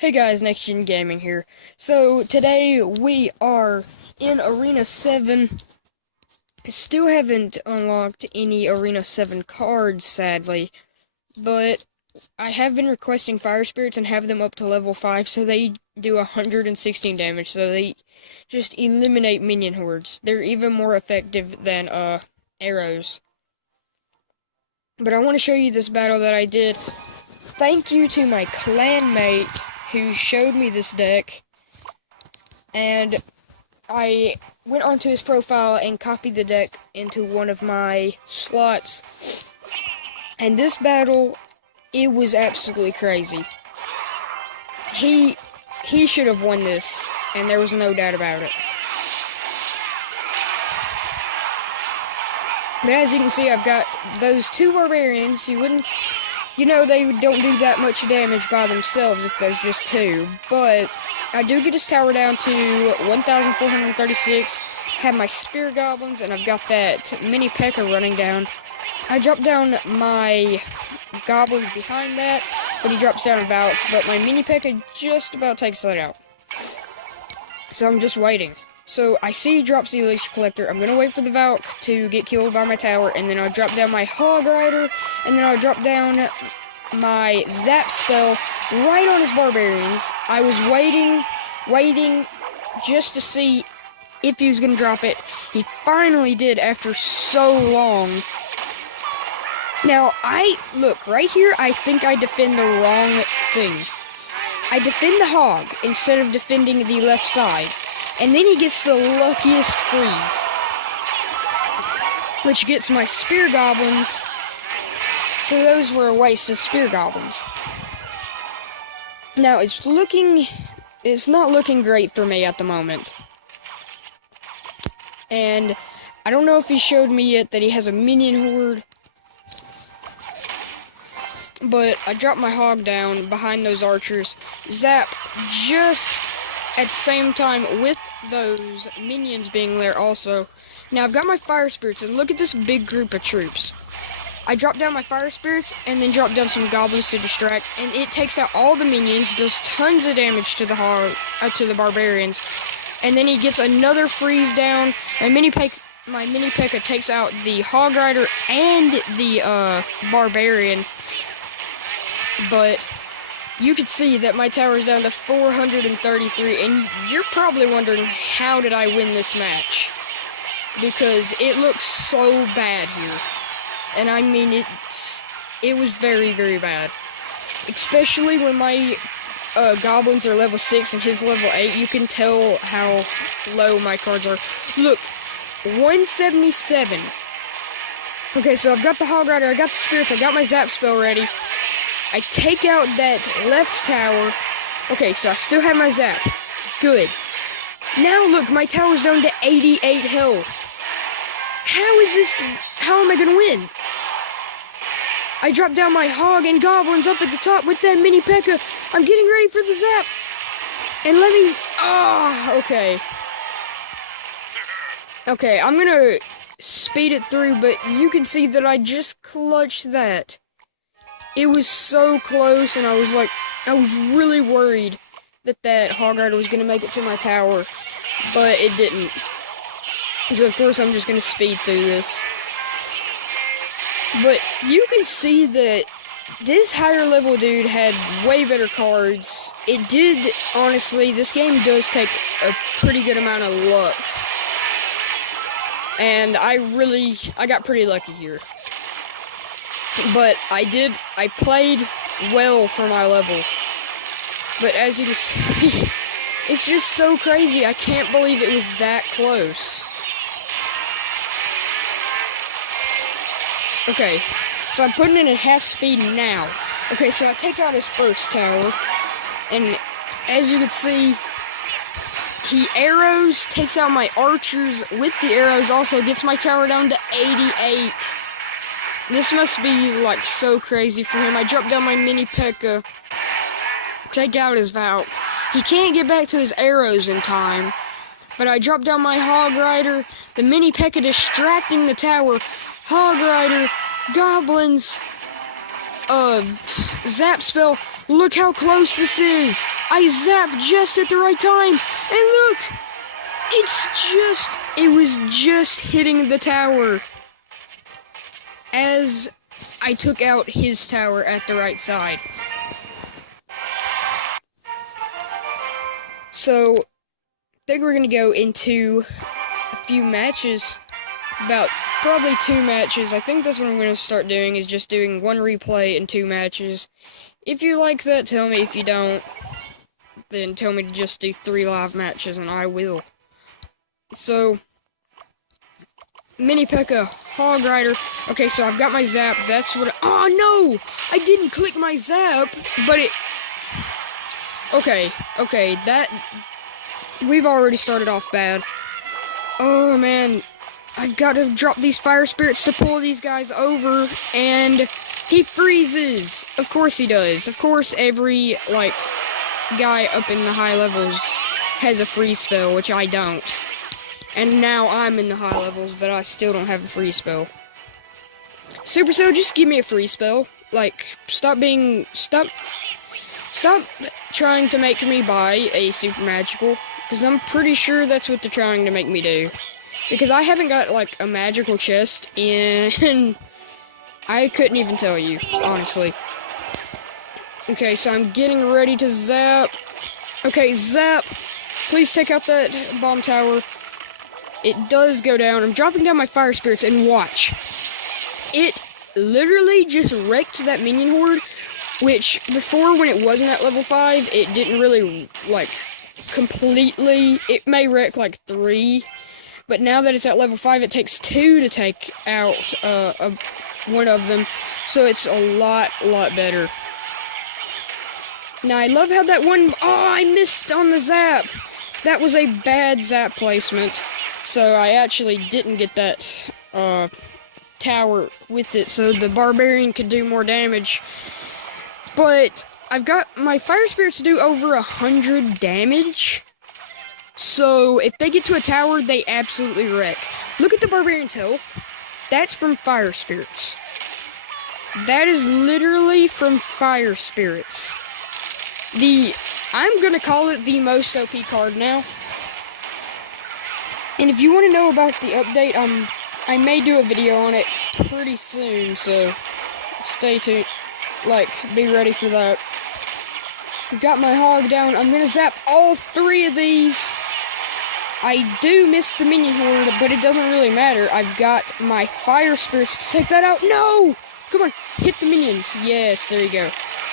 Hey guys, Next Gen Gaming here. So today we are in Arena 7. I still haven't unlocked any Arena 7 cards, sadly, but I have been requesting Fire Spirits and have them up to level 5, so they do 116 damage, so they just eliminate minion hordes. They're even more effective than arrows. But I want to show you this battle that I did. Thank you to my clanmate who showed me this deck, and I went onto his profile and copied the deck into one of my slots, and this battle, it was absolutely crazy. He should have won this, and there was no doubt about it. But as you can see, I've got those two barbarians. You know, they don't do that much damage by themselves if there's just two. But I do get his tower down to 1,436. Have my spear goblins, and I've got that mini P.E.K.K.A running down. I drop down my goblins behind that, but he drops down a Valk. But my mini P.E.K.K.A just about takes that out. So I'm just waiting. So I see he drops the Elixir Collector. I'm going to wait for the Valk to get killed by my tower, and then I'll drop down my Hog Rider, and then I'll drop down my Zap spell right on his Barbarians. I was waiting just to see if he was going to drop it. He finally did after so long. Now, look, right here, I think I defend the wrong thing. I defend the Hog instead of defending the left side. And then he gets the luckiest freeze, which gets my Spear Goblins, so those were a waste of Spear Goblins. Now, it's not looking great for me at the moment. And I don't know if he showed me yet that he has a minion horde, but I dropped my Hog down behind those archers, Zap just at the same time with those minions being there also. Now I've got my Fire Spirits, and look at this big group of troops. I drop down my Fire Spirits and then drop down some goblins to distract, and it takes out all the minions, does tons of damage to the barbarians, and then he gets another freeze down. My mini P.E.K.K.A takes out the Hog Rider and the barbarian, but you can see that my tower is down to 433, and you're probably wondering, how did I win this match? Because it looks so bad here. And I mean, it was very, very bad. Especially when my goblins are level 6 and his level 8, you can tell how low my cards are. Look, 177. Okay, so I've got the Hog Rider, I got the Spirits, I got my Zap spell ready. I take out that left tower. Okay, so I still have my Zap. Good. Now look, my tower's down to 88 health. How am I gonna win? I drop down my Hog and Goblins up at the top with that mini P.E.K.K.A. I'm getting ready for the Zap. And okay. Okay, I'm gonna speed it through, but you can see that I just clutched that. It was so close, and I was really worried that Hog Rider was going to make it to my tower, but it didn't. So of course I'm just going to speed through this. But you can see that this higher level dude had way better cards. It did, honestly, this game does take a pretty good amount of luck. And I got pretty lucky here. But I played well for my level. But as you can see, it's just so crazy. I can't believe it was that close. Okay, so I'm putting it at half speed now. Okay, so I take out his first tower, and as you can see, he arrows, takes out my archers with the arrows, also gets my tower down to 88. This must be, like, so crazy for him. I drop down my mini P.E.K.K.A, take out his Valk. He can't get back to his arrows in time, but I drop down my Hog Rider, the mini P.E.K.K.A distracting the tower, Hog Rider, Goblins, Zap spell. Look how close this is. I zapped just at the right time. And look, it was just hitting the tower as I took out his tower at the right side. So, I think we're going to go into a few matches, about probably 2 matches. I think that's what I'm going to start doing, is just doing 1 replay and 2 matches. If you like that, tell me. If you don't, then tell me to just do 3 live matches, and I will. So, Mini P.E.K.K.A. Hog Rider. Okay, so I've got my zap. That's what oh no! I didn't click my zap, but it... Okay, that... We've already started off bad. Oh man, I've got to drop these fire spirits to pull these guys over, and he freezes! Of course he does. Of course every, like, guy up in the high levels has a freeze spell, which I don't. And now I'm in the high levels, but I still don't have a freeze spell. Supercell, just give me a freeze spell. Like, stop trying to make me buy a super magical, because I'm pretty sure that's what they're trying to make me do. Because I haven't got, like, a magical chest in... I couldn't even tell you, honestly. Okay, so I'm getting ready to zap. Okay, zap! Please take out that bomb tower. It does go down. I'm dropping down my fire spirits, and watch. It literally just wrecked that minion horde, which before, when it wasn't at level 5, it didn't really, like, completely... It may wreck, like, 3, but now that it's at level 5, it takes 2 to take out one of them, so it's a lot better. Now, I love how that one... Oh, I missed on the zap! That was a bad zap placement. So I actually didn't get that tower with it, so the barbarian could do more damage. But I've got my fire spirits to do over 100 damage. So if they get to a tower, they absolutely wreck. Look at the barbarian's health. That's from fire spirits. That is literally from fire spirits. I'm gonna call it the most OP card now. And if you want to know about the update, I may do a video on it pretty soon, so stay tuned. Like, be ready for that. Got my hog down. I'm gonna zap all 3 of these. I do miss the minion horde, but it doesn't really matter. I've got my fire spirits to take that out. No! Come on, hit the minions. Yes, there you go.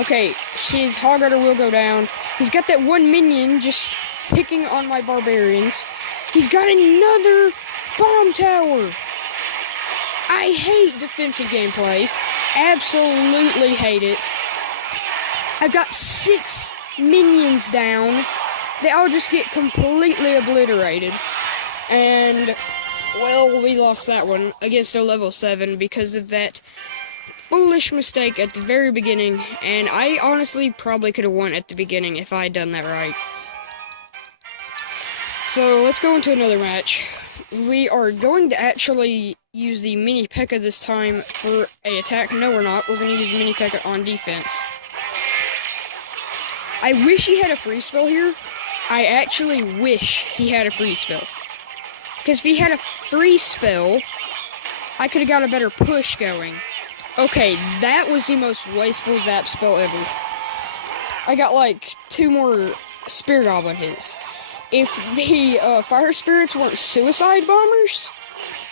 Okay, his hog rider will go down. He's got that one minion just picking on my barbarians. He's got another bomb tower. I hate defensive gameplay. Absolutely hate it. I've got 6 minions down. They all just get completely obliterated. And, well, we lost that one against a level 7 because of that foolish mistake at the very beginning. And I honestly probably could have won at the beginning if I had done that right. So, let's go into another match. We are going to actually use the Mini P.E.K.K.A. this time for an attack. No, we're not. We're going to use Mini P.E.K.K.A. on defense. I wish he had a free spell here. I actually wish he had a free spell. Because if he had a free spell, I could have got a better push going. Okay, that was the most wasteful zap spell ever. I got like 2 more Spear Goblin hits. If the fire spirits weren't suicide bombers,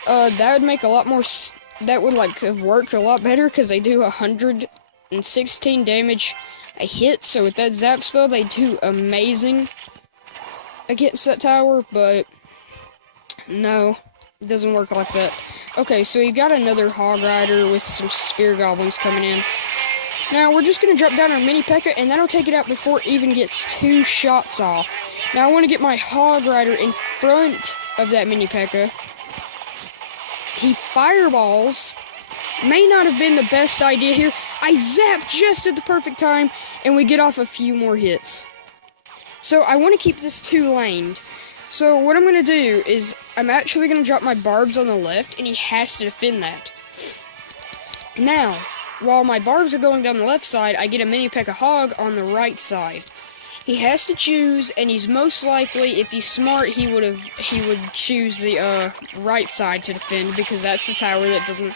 that would make a lot more. That would like have worked a lot better because they do 116 damage a hit. So with that zap spell, they do amazing against that tower. But no, it doesn't work like that. Okay, so you got another hog rider with some spear goblins coming in. Now we're just gonna drop down our Mini P.E.K.K.A. and that'll take it out before it even gets 2 shots off. Now I want to get my hog rider in front of that Mini P.E.K.K.A. He fireballs. May not have been the best idea here. I zap just at the perfect time, and we get off a few more hits. So I want to keep this 2-laned. So what I'm going to do is I'm actually going to drop my barbs on the left, and he has to defend that. Now, while my barbs are going down the left side, I get a Mini P.E.K.K.A. hog on the right side. He has to choose, and he's most likely, if he's smart, he would choose the right side to defend, because that's the tower that doesn't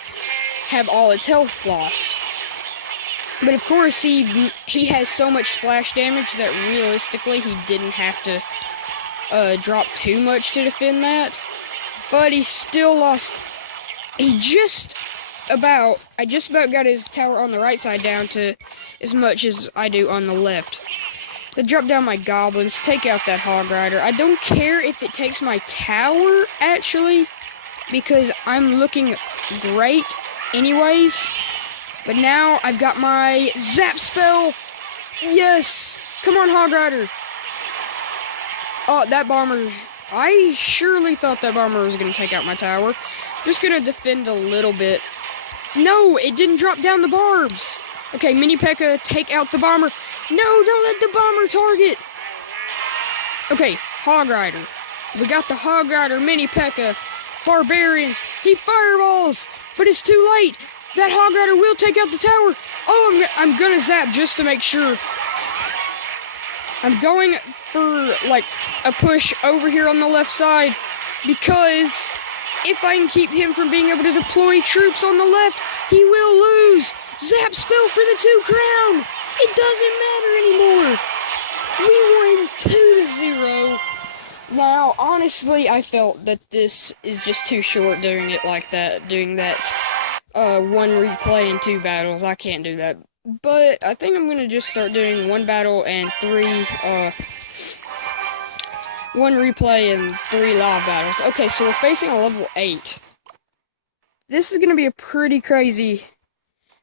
have all its health lost. But of course, he has so much splash damage that realistically he didn't have to drop too much to defend that. But he still lost. I just about got his tower on the right side down to as much as I do on the left. To drop down my goblins, take out that hog rider. I don't care if it takes my tower, actually, because I'm looking great anyways. But now I've got my zap spell. Yes! Come on, hog rider. Oh, that bomber. I surely thought that bomber was going to take out my tower. Just going to defend a little bit. No, it didn't drop down the barbs. Okay, Mini P.E.K.K.A, take out the bomber. No, don't let the bomber target. Okay, Hog Rider. We got the Hog Rider, Mini P.E.K.K.A. Barbarians. He fireballs, but it's too late. That Hog Rider will take out the tower. Oh, I'm gonna zap just to make sure. I'm going for, like, a push over here on the left side, because if I can keep him from being able to deploy troops on the left, he will lose. Zap spell for the 2 crown. It doesn't matter anymore. We won 2-0. Now, honestly, I felt that this is just too short doing it like that, doing that 1 replay and 2 battles. I can't do that. But I think I'm gonna just start doing 1 battle and 3 1 replay and 3 live battles. Okay, so we're facing a level 8. This is gonna be a pretty crazy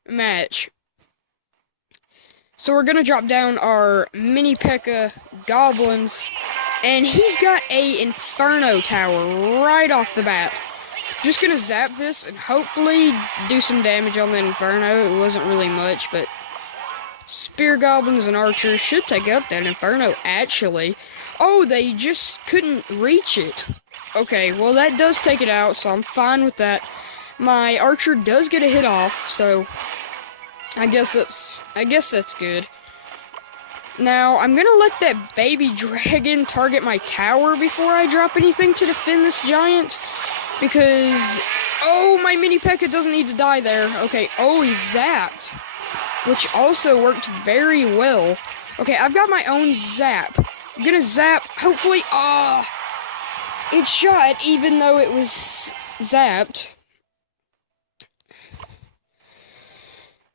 match. So we're gonna drop down our Mini P.E.K.K.A goblins, and he's got a Inferno tower right off the bat. Just gonna zap this and hopefully do some damage on the Inferno. It wasn't really much, but spear goblins and archers should take out that Inferno, actually. Oh, they just couldn't reach it. Okay, well that does take it out, so I'm fine with that. My archer does get a hit off, so I guess that's good. Now, I'm gonna let that baby dragon target my tower before I drop anything to defend this giant, because, oh, my Mini P.E.K.K.A doesn't need to die there. Okay, oh, he zapped, which also worked very well. Okay, I've got my own zap. I'm gonna zap, hopefully, it shot even though it was zapped.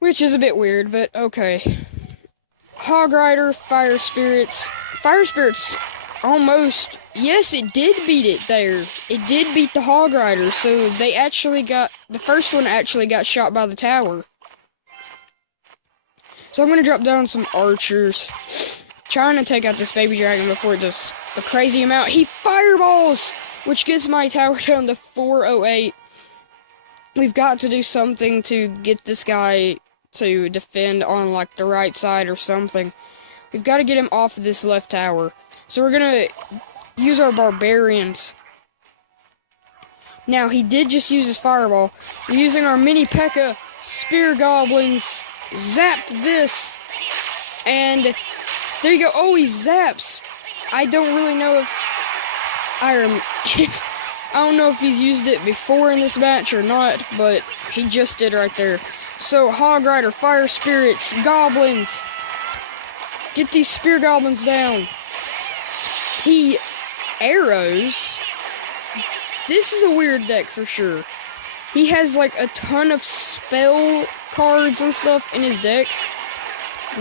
Which is a bit weird, but okay. Hog Rider, Fire Spirits. Fire Spirits almost, yes, it did beat it there. It did beat the Hog Rider, so they actually got, the first one actually got shot by the tower. So I'm going to drop down some archers, trying to take out this baby dragon before it does a crazy amount. He fireballs, which gets my tower down to 408. We've got to do something to get this guy to defend on, like, the right side or something. We've got to get him off of this left tower. So we're going to use our barbarians. Now, he did just use his fireball. We're using our Mini P.E.K.K.A spear goblins. Zap this. And there you go. Oh, he zaps. I don't really know if I don't know if he's used it before in this match or not, but he just did right there. So, Hog Rider, Fire Spirits, Goblins. Get these Spear Goblins down. He arrows. This is a weird deck for sure. He has like a ton of spell cards and stuff in his deck.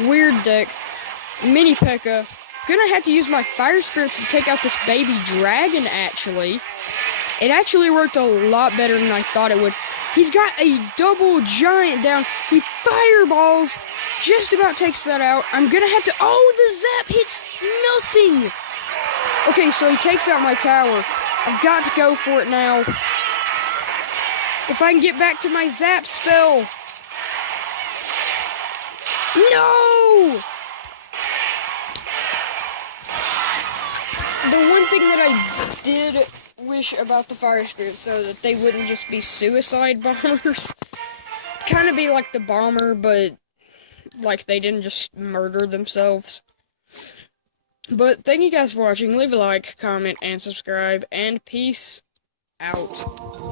Weird deck. Mini P.E.K.K.A. Gonna have to use my Fire Spirits to take out this baby dragon, actually. It actually worked a lot better than I thought it would. He's got a double giant down. He fireballs. Just about takes that out. I'm gonna have to... Oh, the zap hits nothing. Okay, so he takes out my tower. I've got to go for it now. If I can get back to my zap spell. No! The one thing that I did wish about the Fire Spirits, so that they wouldn't just be suicide bombers. Kind of be like the bomber, but like they didn't just murder themselves. But thank you guys for watching. Leave a like, comment, and subscribe. And peace out.